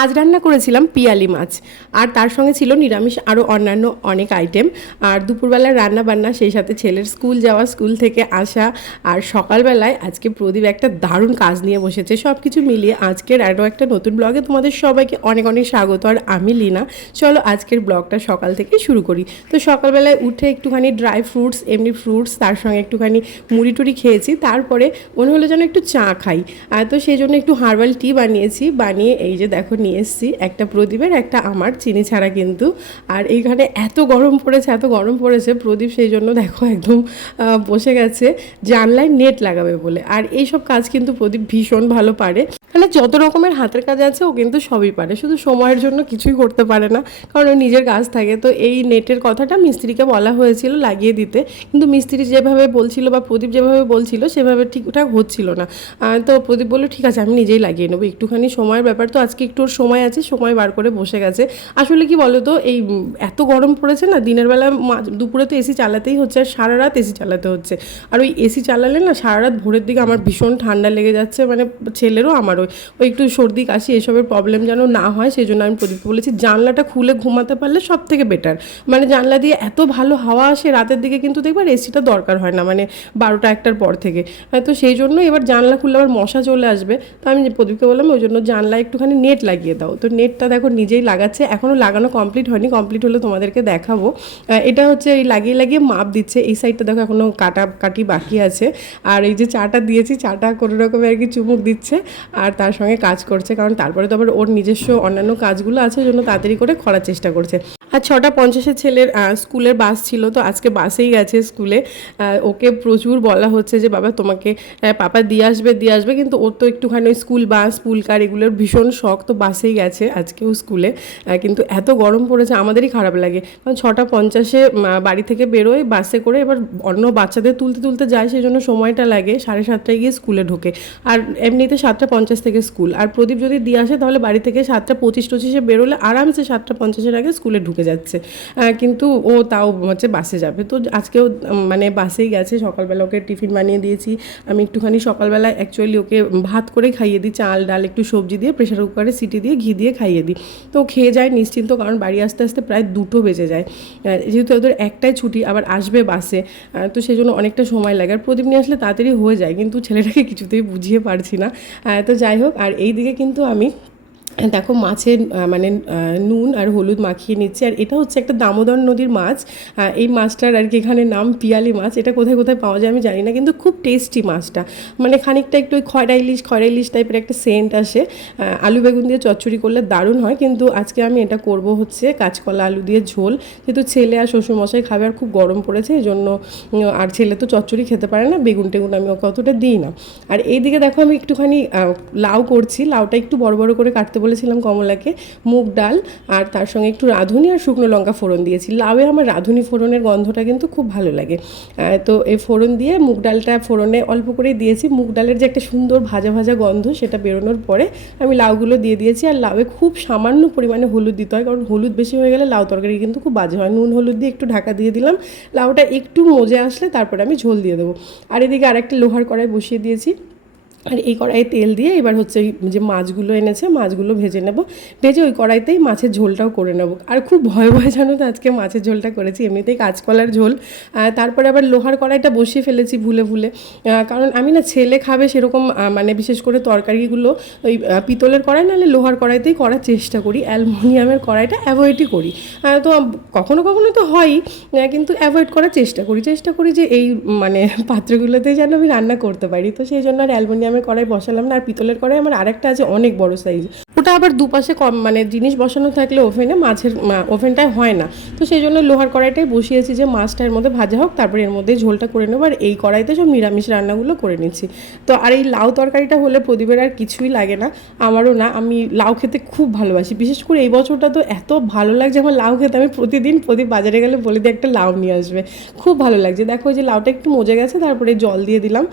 আজ রান্না করেছিলাম পিয়ালি মাছ। আর তার সঙ্গে ছিল নিরামিষ আরও অন্যান্য অনেক আইটেম আর দুপুরবেলায় রান্না বান্না সেই সাথে ছেলের স্কুল যাওয়া, স্কুল থেকে আসা, আর সকালবেলায় আজকে প্রদীপ একটা দারুণ কাজ নিয়ে বসেছে। সব কিছু মিলিয়ে আজকের আরও একটা নতুন ব্লগে তোমাদের সবাইকে অনেক অনেক স্বাগত। আর আমি লিনা। চলো আজকের ব্লগটা সকাল থেকে শুরু করি। তো সকালবেলায় উঠে একটুখানি ড্রাই ফ্রুটস এমনি ফ্রুটস তার সঙ্গে একটুখানি মুড়ি টুড়ি খেয়েছি। তারপরে মনে হলো যেন একটু চা খাই। তো সেই জন্য একটু হার্বাল টি বানিয়েছি। বানিয়ে এই যে দেখো নিয়ে এসেছি, একটা প্রদীপের, একটা আমার, চিনি ছাড়া কিন্তু। আর এইখানে এত গরম পড়েছে, এত গরম পড়েছে, প্রদীপ সেই জন্য দেখো একদম বসে গেছে। জানলায় নেট লাগাবে বলে। আর এই সব কাজ কিন্তু প্রদীপ ভীষণ ভালো পারে। মানে যত রকমের হাতের কাজ আছে, ও কিন্তু সবই পারে। শুধু সময়ের জন্য কিছুই করতে পারে না, কারণ ও নিজের কাজ থাকে। তো এই নেটের কথাটা মিস্ত্রিকে বলা হয়েছিল লাগিয়ে দিতে। কিন্তু মিস্ত্রি যেভাবে বলছিল বা প্রদীপ যেভাবে বলছিল, সেভাবে ঠিকঠাক হচ্ছিল না। তো প্রদীপ বলল, ঠিক আছে, আমি নিজেই লাগিয়ে নেব। একটুখানি সময়ের ব্যাপার তো আজকে একটু ওর সময় আছে সময় বার করে বসে গেছে। আসলে কি বলো তো এই এত গরম পড়েছে না দিনের বেলা দুপুরে তো এসি চালাতেই হচ্ছে আর সারা রাত এসি চালাতে হচ্ছে। আর ওই এসি চালালে না সারা রাত ভোরের দিকে আমার ভীষণ ঠান্ডা লেগে যাচ্ছে মানে ছেলেরও আমারও। ওই একটু সর্দি কাশি এসবের প্রবলেম যেন না হয় সেই জন্য আমি প্রদীপকে বলেছি জানলাটা খুলে ঘুমাতে পারলে সব থেকে বেটার মানে জানলা দিয়ে এত ভালো হাওয়া আসে রাতের দিকে কিন্তু দেখবার এসিটা দরকার হয় না মানে বারোটা একটার পর থেকে। আহ, তো সেই জন্য এবার জানলা খুললে আবার মশা চলে আসবে। তো আমি প্রদীপকে বললাম ওই জন্য জানলা একটুখানি নেট লাগিয়ে দাও। তো নেটটা দেখো নিজেই লাগাচ্ছে এখনও লাগানো কমপ্লিট হয়নি কমপ্লিট হলে তোমাদেরকে দেখাবো। এটা হচ্ছে এই লাগিয়ে লাগিয়ে মাপ দিচ্ছে, এই সাইডটা দেখো এখনও কাটা, কাটি বাকি আছে। আর এই যে চাটা দিয়েছি, চাটা কোনো রকমের আর কি চুমুক দিচ্ছে, আর তার সঙ্গে কাজ করছে, কারণ তারপরে তো আবার ওর নিজস্ব অন্যান্য কাজগুলো আছে জন্য তাড়াতাড়ি করে করার চেষ্টা করছে। আর ছটা পঞ্চাশের ছেলের স্কুলের বাস ছিল, তো আজকে বাসেই গেছে স্কুলে। ওকে প্রচুর বলা হচ্ছে যে, বাবা, তোমাকে পাপা দিয়ে আসবে দিয়ে আসবে। কিন্তু ওর তো একটুখানি স্কুল বাস স্কুল কার এগুলোর ভীষণ শখ, তো বাসেই গেছে আজকেও স্কুলে। কিন্তু এত গরম পড়েছে, আমাদেরই খারাপ লাগে। কারণ ছটা পঞ্চাশে বাড়ি থেকে বেরোয়, বাসে করে এবার অন্য বাচ্চাদের তুলতে তুলতে যায় সেই জন্য সময়টা লাগে, সাড়ে সাতটায় গিয়ে স্কুলে ঢোকে। আর এমনিতে সাতটা পঞ্চাশ থেকে স্কুল। আর প্রদীপ যদি দিয়ে আসে, তাহলে বাড়ি থেকে সাতটা পঁচিশ টচিশে বেরোলে আরামসে সাতটা পঞ্চাশের আগে স্কুলে ঢুকে যাচ্ছে। কিন্তু ও তাও হচ্ছে বাসে যাবে। তো আজকেও মানে বাসেই গেছে। সকালবেলা ওকে টিফিন বানিয়ে দিয়েছি। আমি একটুখানি সকালবেলা অ্যাকচুয়ালি ওকে ভাত করে খাইয়ে দিই। চাল, ডাল, একটু সবজি দিয়ে প্রেশার কুকারে সিটি দিয়ে, ঘি দিয়ে খাইয়ে দিই। তো খেয়ে যায় নিশ্চিন্ত, কারণ বাড়ি আসতে আসতে প্রায় দুটো বেজে যায়। যেহেতু ওদের একটাই ছুটি, আবার আসবে বাসে। তো সেই জন্য অনেকটা সময় লাগে। আর প্রদীপ নিয়ে আসলে তাড়াতাড়ি হয়ে যায়, কিন্তু ছেলেটাকে কিছুতেই বুঝিয়ে পারছি না। তো যাই হোক, আর এই দিকে কিন্তু আমি দেখো মাছের মানে নুন আর হলুদ মাখিয়ে নিচ্ছে। আর এটা হচ্ছে একটা দামোদর নদীর মাছ। এই মাছটার আর কি এখানে নাম পিয়ালি মাছ। এটা কোথায় কোথায় পাওয়া যায় আমি জানি না, কিন্তু খুব টেস্টি মাছটা। মানে খানিকটা একটু ওই খয়রা ইলিশ খয়রা ইলিশ টাইপের একটা সেন্ট আসে। আলু বেগুন দিয়ে চচ্চড়ি করলে দারুণ হয়, কিন্তু আজকে আমি এটা করব হচ্ছে কাঁচকলা আলু দিয়ে ঝোল। যেহেতু ছেলে আর শ্বশুরমশাই খাবে আর খুব গরম পড়েছে, এই জন্য আর ছেলে তো চচ্চড়ি খেতে পারে না, বেগুন টেগুন আমি ওকে অতটা দিই না। আর এইদিকে দেখো আমি একটুখানি লাউ করছি। লাউটা একটু বড় বড় করে কাটতে বলেছিলাম কমলাকে, মুগ ডাল আর তার সঙ্গে একটু রাঁধুনি আর শুকনো লঙ্কা ফোড়ন দিয়েছি। লাউয়ে আমার রাঁধুনি ফোড়নের গন্ধটা কিন্তু খুব ভালো লাগে। তো এই ফোড়ন দিয়ে মুগ ডালটা ফোড়নে অল্প করেই দিয়েছি। মুগ ডালের যে একটা সুন্দর ভাজা ভাজা গন্ধ সেটা বেরোনোর পরে আমি লাউগুলো দিয়ে দিয়েছি। আর লাউয়ে খুব সামান্য পরিমাণে হলুদ দিতে হয়, কারণ হলুদ বেশি হয়ে গেলে লাউ তরকারি কিন্তু খুব বাজে হয়। নুন হলুদ দিয়ে একটু ঢাকা দিয়ে দিলাম। লাউটা একটু মজে আসলে তারপরে আমি ঝোল দিয়ে দেবো। আর এদিকে আরেকটা লোহার কড়াই বসিয়ে দিয়েছি। আর এই কড়াইয়ে তেল দিয়ে এবার হচ্ছে যে মাছগুলো এনেছে, মাছগুলো ভেজে নেব। ভেজে ওই কড়াইতেই মাছের ঝোলটাও করে নেব। আর খুব ভয় ভয় জানো তো আজকে মাছের ঝোলটা করেছি, এমনিতেই কাঁচকলার ঝোল। তারপরে আবার লোহার কড়াইটা বসিয়ে ফেলেছি ভুলে ভুলে। কারণ আমি না ছেলে খাবে সেরকম মানে বিশেষ করে তরকারিগুলো ওই পিতলের কড়াই নাহলে লোহার কড়াইতেই করার চেষ্টা করি, অ্যালুমিনিয়ামের কড়াইটা অ্যাভয়েডই করি। তো কখনো কখনো তো হয়ই কিন্তু অ্যাভয়েড করার চেষ্টা করি। চেষ্টা করি যে এই মানে পাত্রগুলোতেই যেন আমি রান্না করতে পারি। তো সেই জন্য আর অ্যালুমিনিয়ামের কড়াই বসালাম না, আর পিতলের কড়াই আমার আরেকটা আছে অনেক বড় সাইজ ওটা আবার দুপাশে কম মানে জিনিস বসানো থাকলে ওভেনে মাছের ওভেনটায় হয় না। তো সেই জন্য লোহার কড়াইটাই বসিয়েছি যে মাছটা এর মধ্যে ভাজা হোক, তারপরে এর মধ্যে ঝোলটা করে নেব, আর এই কড়াইতে সব নিরামিষ রান্নাগুলো করে নিচ্ছি। তো আর এই লাউ তরকারিটা হলে প্রদীপের আর কিছুই লাগে না, আমারও না। আমি লাউ খেতে খুব ভালোবাসি, বিশেষ করে এই বছরটা তো এত ভালো লাগছে, আমার লাউ খেতে। আমি প্রতিদিন প্রদীপ বাজারে গেলে বলে দিই একটা লাউ নিয়ে আসবে। খুব ভালো লাগছে। দেখো যে লাউটা একটু মজে গেছে, তারপরে জল দিয়ে দিলাম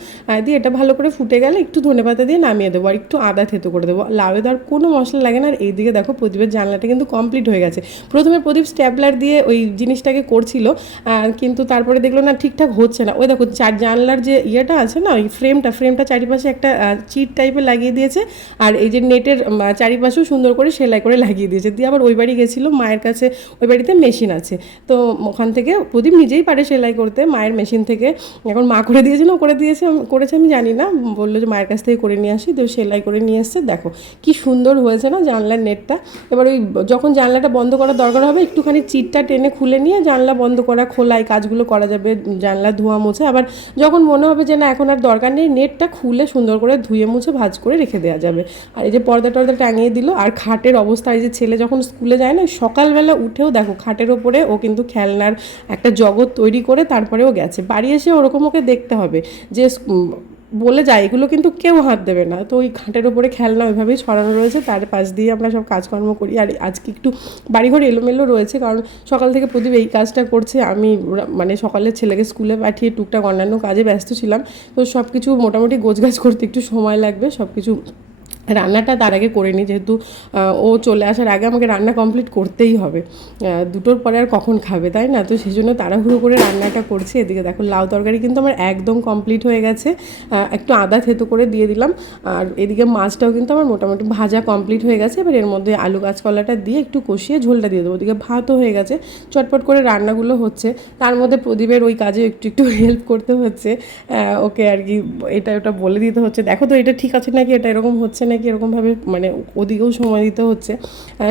দিয়ে এটা ভালো করে ফুটে গেলে একটু ধনে পাতা দিয়ে নামিয়ে দেবো আর একটু আদা থেতো করে দেবো। লাউয়ে দেওয়ার কোনো মশলা লাগে না। আর এইদিকে দেখো প্রদীপের জানলাটা কিন্তু কমপ্লিট হয়ে গেছে। প্রথমে প্রদীপ স্ট্যাপলার দিয়ে ওই জিনিসটাকে করছিল কিন্তু তারপরে দেখল না ঠিকঠাক হচ্ছে না। ওই দেখো চার জানলার যে ইয়েটা আছে না, ওই ফ্রেমটা ফ্রেমটা চারিপাশে একটা চিট টাইপের লাগিয়ে দিয়েছে। আর এই যে নেটের চারিপাশেও সুন্দর করে সেলাই করে লাগিয়ে দিয়েছে। দিয়ে আবার ওই বাড়ি গেছিল, মায়ের কাছে ওই বাড়িতে মেশিন আছে। তো ওখান থেকে প্রদীপ নিজেই পারে সেলাই করতে, মায়ের মেশিন থেকে। এখন মা করে দিয়েছে না? করে দিয়েছে, করেছে আমি জানি না। বলল যে মায়ের কাছ থেকে করে নিয়ে আসি, তো সেলাই করে নিয়ে এসছে। দেখো কি সুন্দর হয়েছে না জানলার নেটটা। এবার ওই যখন জানলাটা বন্ধ করার দরকার হবে, একটুখানি চিটটা টেনে খুলে নিয়ে জানলা বন্ধ করা খোলা এই কাজগুলো করা যাবে, জানলা ধোয়া মুছে। আবার যখন মনে হবে যে না, এখন আর দরকার নেই, নেটটা খুলে সুন্দর করে ধুয়ে মুছে, ভাজ করে রেখে দেওয়া যাবে। আর এই যে পর্দা টর্দা টাঙিয়ে দিল, আর খাটের অবস্থা, এই যে ছেলে যখন স্কুলে যায় না, সকালবেলা উঠেও দেখো খাটের ওপরে ও কিন্তু খেলনার একটা জগৎ তৈরি করে তারপরেও গেছে। বাড়ি এসে ওরকম ওকে দেখতে হবে যে বলে যায়, এগুলো কিন্তু কেউ হাত দেবে না। তো ওই ঘাটের ওপরে খেলনা ওইভাবেই ছড়ানো রয়েছে, তার পাশ দিয়ে আমরা সব কাজকর্ম করি। আর আজকে একটু বাড়িঘর এলোমেলো রয়েছে, কারণ সকাল থেকে প্রদীপ এই কাজটা করছে। আমি মানে সকালে ছেলেকে স্কুলে পাঠিয়ে টুকটাক অন্যান্য কাজে ব্যস্ত ছিলাম। তো সব কিছু মোটামুটি গোছগাছ করতে একটু সময় লাগবে সব কিছু রান্নাটা তার আগে করে নিই যেহেতু ও চলে আসার আগে আমাকে রান্না কমপ্লিট করতেই হবে। দুটোর পরে আর কখন খাবে, তাই না? তো সেই জন্য তাড়াহুড়ো করে রান্নাটা করছি। এদিকে দেখো, লাউ তরকারি কিন্তু আমার একদম কমপ্লিট হয়ে গেছে। একটু আদা থেতো করে দিয়ে দিলাম। আর এদিকে মাছটাও কিন্তু আমার মোটামুটি ভাজা কমপ্লিট হয়ে গেছে। এবার এর মধ্যে আলু কাঁচকলাটা দিয়ে একটু কষিয়ে ঝোলটা দিয়ে দেবো। ওদিকে ভাতও হয়ে গেছে। চটপট করে রান্নাগুলো হচ্ছে। তার মধ্যে প্রদীপের ওই কাজে একটু একটু হেল্প করতে হচ্ছে। ওকে আর কি, এটা ওটা বলে দিতে হচ্ছে। দেখো তো, এটা ঠিক আছে নাকি? এটা এরকম হচ্ছে নাকি? এরকমভাবে মানে ওদিকেও সময় দিতে হচ্ছে।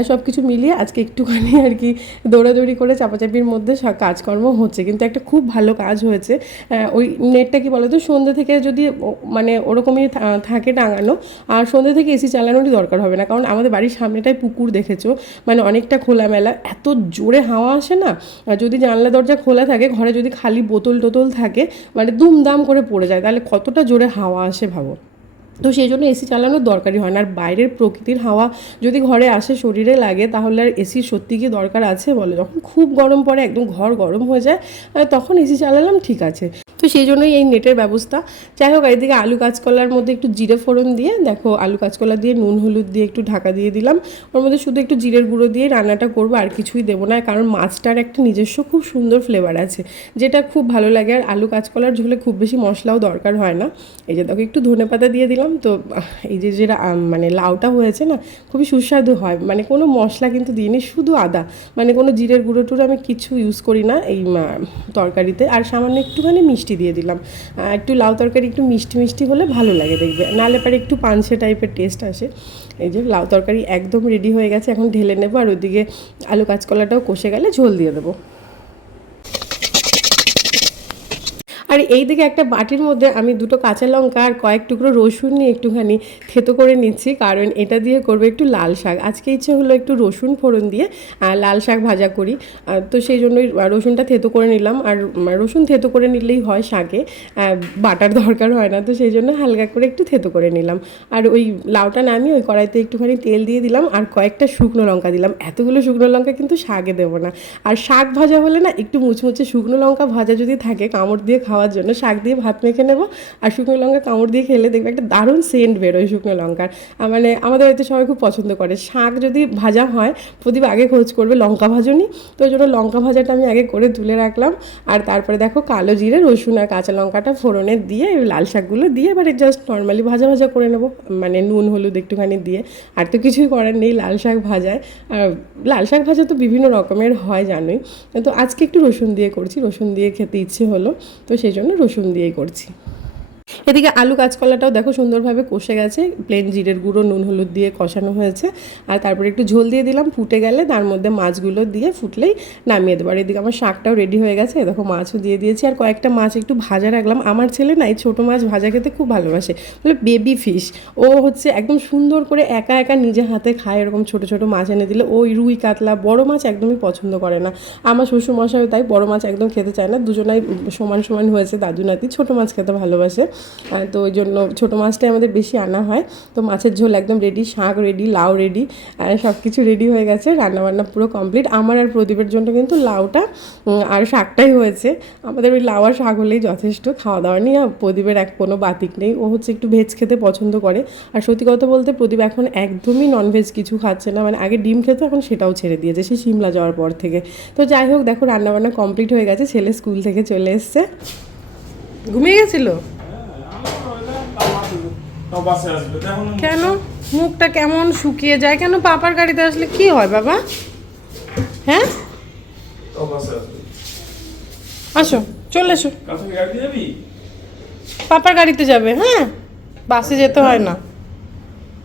সব কিছু মিলিয়ে আজকে একটুখানি আর কি দৌড়াদৌড়ি করে চাপাচাপির মধ্যে কাজকর্ম হচ্ছে। কিন্তু একটা খুব ভালো কাজ হয়েছে। ওই নেটটা কি বলতো, সন্ধ্যে থেকে যদি মানে ওরকমই থাকে টাঙানো, আর সন্ধ্যে থেকে এসি চালানোরই দরকার হবে না। কারণ আমাদের বাড়ির সামনেটায় পুকুর দেখেছ? মানে অনেকটা খোলামেলা। এত জোরে হাওয়া আসে না? যদি জানলা দরজা খোলা থাকে, ঘরে যদি খালি বোতল টোতল থাকে মানে দুমদাম করে পড়ে যায়। তাহলে কতটা জোরে হাওয়া আসে ভাবো? তো সেই জন্য এসি চালানোর দরকারই হয় না। আর বাইরের প্রকৃতির হাওয়া যদি ঘরে আসে, শরীরে লাগে, তাহলে আর এসির সত্যি কি দরকার আছে বলে? যখন খুব গরম পড়ে, একদম ঘর গরম হয়ে যায় তখন এসি চালালাম, ঠিক আছে। তো সেই জন্যই এই নেটের ব্যবস্থা। যাই হোক, এদিকে আলু কাঁচকলার মধ্যে একটু জিরে ফোড়ন দিয়ে, দেখো আলু কাঁচকলা দিয়ে নুন, হলুদ দিয়ে একটু ঢাকা দিয়ে দিলাম। ওর মধ্যে শুধু একটু জিরের গুঁড়ো দিয়ে রান্নাটা করব, আর কিছুই দেবো না, কারণ মাছটার একটা নিজস্ব খুব সুন্দর ফ্লেভার আছে, যেটা খুব ভালো লাগে। আর আলু কাঁচকলার ঝোলে খুব বেশি মশলাও দরকার হয় না। এই যে দেখো, একটু ধনে পাতা দিয়ে দিলাম, তো এই যে যেটা মানে লাউটা হয়েছে না, খুবই সুস্বাদু হয়। মানে কোনো মশলা কিন্তু দিইনি, শুধু আদা। মানে কোনো জিরের গুঁড়ো টুড়ো আমি কিছু ইউজ করি না এই তরকারিতে। আর সামান্য একটুখানি মিষ্টি দিয়ে দিলাম। একটু লাউ তরকারি, একটু মিষ্টি মিষ্টি হলে ভালো লাগে দেখবে। নালে পারে একটু পাঞ্চে টাইপের টেস্ট আসে। এই যে লাউ তরকারি একদম রেডি হয়ে গেছে, এখন ঢেলে নেব। আর ওইদিকে আলু কাঁচকলাটাও কষে গেলে ঝোল দিয়ে দেবো। আর এই দিকে একটা বাটির মধ্যে আমি দুটো কাঁচা লঙ্কা আর কয়েক টুকরো রসুন নিয়ে একটুখানি থেতো করে নিচ্ছি, কারণ এটা দিয়ে করব একটু লাল শাক। আজকে ইচ্ছে হলো একটু রসুন ফোড়ন দিয়ে লাল শাক ভাজা করি। তো সেই জন্যই রসুনটা থেতো করে নিলাম। আর রসুন থেতো করে নিলেই হয় শাকে বাটার দরকার হয় না, তো সেই জন্য হালকা করে একটু থেতো করে নিলাম। আর ওই লাউটা নামিয়ে ওই কড়াইতে একটুখানি তেল দিয়ে দিলাম আর কয়েকটা শুকনো লঙ্কা দিলাম। এতগুলো শুকনো লঙ্কা কিন্তু শাকে দেবো না। আর শাক ভাজা হলে না একটু মুচমুচে শুকনো লঙ্কা ভাজা যদি থাকে, কামড় দিয়ে খাওয়ার জন্য শাক দিয়ে ভাত মেখে নেব আর শুকনো লঙ্কা কামড় দিয়ে খেলে দেখবে একটা দারুণ সেন্ট বেরোয় শুকনো লঙ্কার। মানে আমাদের হয়তো সবাই খুব পছন্দ করে। শাক যদি ভাজা হয়, প্রদীপ আগে খোঁজ করবে, লঙ্কা ভাজনি। তো ওই জন্য লঙ্কা ভাজাটা আমি আগে করে তুলে রাখলাম। আর তারপরে দেখো কালো জিরে, রসুন আর কাঁচা লঙ্কাটা ফোড়নে দিয়ে লাল শাকগুলো দিয়ে এবারে জাস্ট নর্মালি ভাজা ভাজা করে নেব। মানে নুন, হলুদ একটুখানি দিয়ে। আর তো কিছুই করার নেই, লাল শাক ভাজায়। আর লাল শাক ভাজা তো বিভিন্ন রকমের হয়, জানোই। তো আজকে একটু রসুন দিয়ে করছি, রসুন দিয়ে খেতে ইচ্ছে হলো। তো সেই জন্য রসুন দিয়েই করছি। এদিকে আলু কাঁচকলাটাও দেখো সুন্দরভাবে কষে গেছে প্লেন জিরের গুঁড়ো, নুন, হলুদ দিয়ে কষানো হয়েছে। আর তারপরে একটু ঝোল দিয়ে দিলাম, ফুটে গেলে তার মধ্যে মাছগুলো দিয়ে ফুটলেই নামিয়ে দেবো। আর এদিকে আমার শাকটাও রেডি হয়ে গেছে দেখো মাছও দিয়ে দিয়েছি। আর কয়েকটা মাছ একটু ভাজা রাখলাম। আমার ছেলে না এই ছোটো মাছ ভাজা খেতে খুব ভালোবাসে, বলে বেবি ফিশ ও হচ্ছে একদম সুন্দর করে একা একা নিজে হাতে খায়, এরকম ছোটো ছোটো মাছ এনে দিলে। ওই রুই কাতলা, বড় মাছ একদমই পছন্দ করে না। আমার শ্বশুরমশাইও তাই, বড় মাছ একদম খেতে চায় না। দুজনাই সমান সমান হয়েছে, দাদু, নাতি, ছোটো মাছ খেতে ভালোবাসে। তো ওই জন্য ছোটো মাছটাই আমাদের বেশি আনা হয়। তো মাছের ঝোল একদম রেডি শাক রেডি লাউ রেডি সব কিছু রেডি হয়ে গেছে, রান্নাবান্না পুরো কমপ্লিট আমার আর প্রদীপের জন্য কিন্তু লাউটা আর শাকটাই হয়েছে। আমাদের ওই লাউ আর শাক হলেই যথেষ্ট, খাওয়া দাওয়া নিয়ে প্রদীপের এক কোনো বাতিক নেই। ও হচ্ছে একটু ভেজ খেতে পছন্দ করে। আর সত্যি কথা বলতে প্রদীপ এখন একদমই ননভেজ কিছু খাচ্ছে না। মানে আগে ডিম খেতো, এখন সেটাও ছেড়ে দিয়েছে, সে সিমলা যাওয়ার পর থেকে। তো যাই হোক, দেখো রান্নাবান্না কমপ্লিট হয়ে গেছে, ছেলে স্কুল থেকে চলে এসছে। ঘুমিয়ে গেছিল তাও বাসে আসবে তো এখন কেন? মুখটা কেমন শুকিয়ে যায়? কেন পাপার গাড়িতে আসলে কি হয় বাবা? হ্যাঁ? আসো চলে এসো। পাপার গাড়িতে যাবে হ্যাঁ? বাসে যেতে হয় না।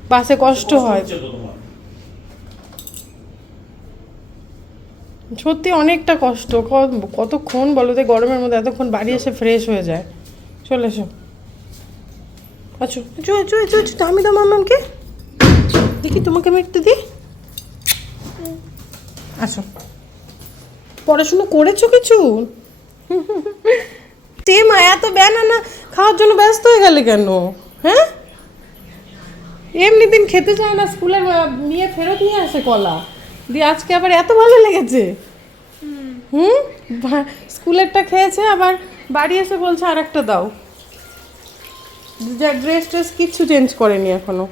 বাসে কষ্ট হয়। সত্যি অনেকটা কষ্ট। কতক্ষণ বলো তো গরমের মধ্যে এতক্ষণ বাড়ি এসে ফ্রেশ হয়ে যায়। চলে এসো। আচ্ছা চো চো চো চো আমি দাও মামাকে দেখি তোমাকে আমি একটু দিই। আসো পড়াশুনো করেছ কিছু? সে মা এত ব্যানানা খাওয়ার জন্য ব্যস্ত হয়ে গেলে কেন? হ্যাঁ? এমনি দিন খেতে চায় না স্কুলের নিয়ে ফেরত নিয়ে আসে কলা। দিয়ে আজকে আবার এত ভালো লেগেছে। হুম? স্কুলেরটা খেয়েছে, আবার বাড়ি এসে বলছে আর একটা দাও। ড্রেস ট্রেস কিচ্ছু চেঞ্জ করেনি এখনও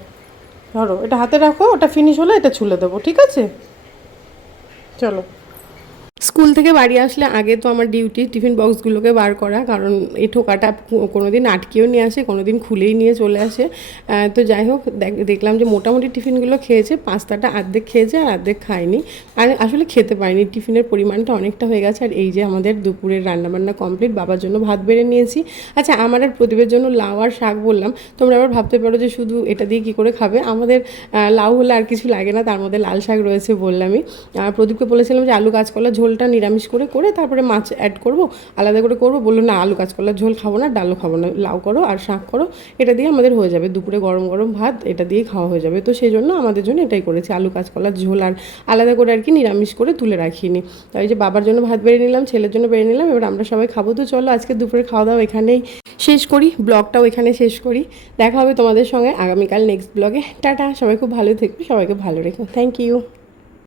ধরো, এটা হাতে রাখো, ওটা ফিনিশ হলে এটা ছুলে দেবো, ঠিক আছে? চলো। স্কুল থেকে বাড়ি আসলে আগে তো আমার ডিউটি টিফিন বক্সগুলোকে বার করা, কারণ এই ঠোকাটা কোনো দিন আটকেও নিয়ে আসে কোনো দিন খুলেই নিয়ে চলে আসে। তো যাই হোক, দেখ- দেখলাম যে মোটামুটি টিফিনগুলো খেয়েছে, পাস্তাটা অর্ধেক খেয়েছে আর অর্ধেক খায়নি। আর আসলে খেতে পারিনি, টিফিনের পরিমাণটা অনেকটা হয়ে গেছে। আর এই যে আমাদের দুপুরের রান্নাবান্না কমপ্লিট বাবার জন্য ভাত বেড়ে নিয়েছি। আচ্ছা আমার আর প্রদীপের জন্য লাউ আর শাক বললাম। তোমরা আবার ভাবতে পারো যে শুধু এটা দিয়ে কী করে খাবে? আমাদের লাউ হলে আর কিছু লাগে না, তার মধ্যে লাল শাক রয়েছে বললামই। আর প্রদীপকে বলেছিলাম যে আলু কাঁচকলা ঝোলটা নিরামিষ করে করে তারপরে মাছ অ্যাড করব, আলাদা করে করব। বলল, না, আলু কাঁচকলার ঝোল খাব না, ডালও খাব না, লাউ করো আর শাক করো। এটা দিয়ে আমাদের হয়ে যাবে দুপুরে গরম গরম ভাত, এটা দিয়ে খাওয়া হয়ে যাবে। তো সেই জন্য আমাদের জন্য এটাই করেছি, আলু কাঁচকলার ঝোল আর আলাদা করে আর কি নিরামিষ করে তুলে রাখিনি। তাই যে বাবার জন্য ভাত বেড়ে নিলাম, ছেলের জন্য বেড়ে নিলাম, এবার আমরা সবাই খাব। তো চলো, আজকে দুপুরে খাওয়া দাওয়া এখানেই শেষ করি, ব্লগটাও এখানে শেষ করি। দেখা হবে তোমাদের সঙ্গে আগামীকাল নেক্সট ব্লগে টাটা, সবাই খুব ভালো থেকো, সবাইকে ভালো রেখো। Thank you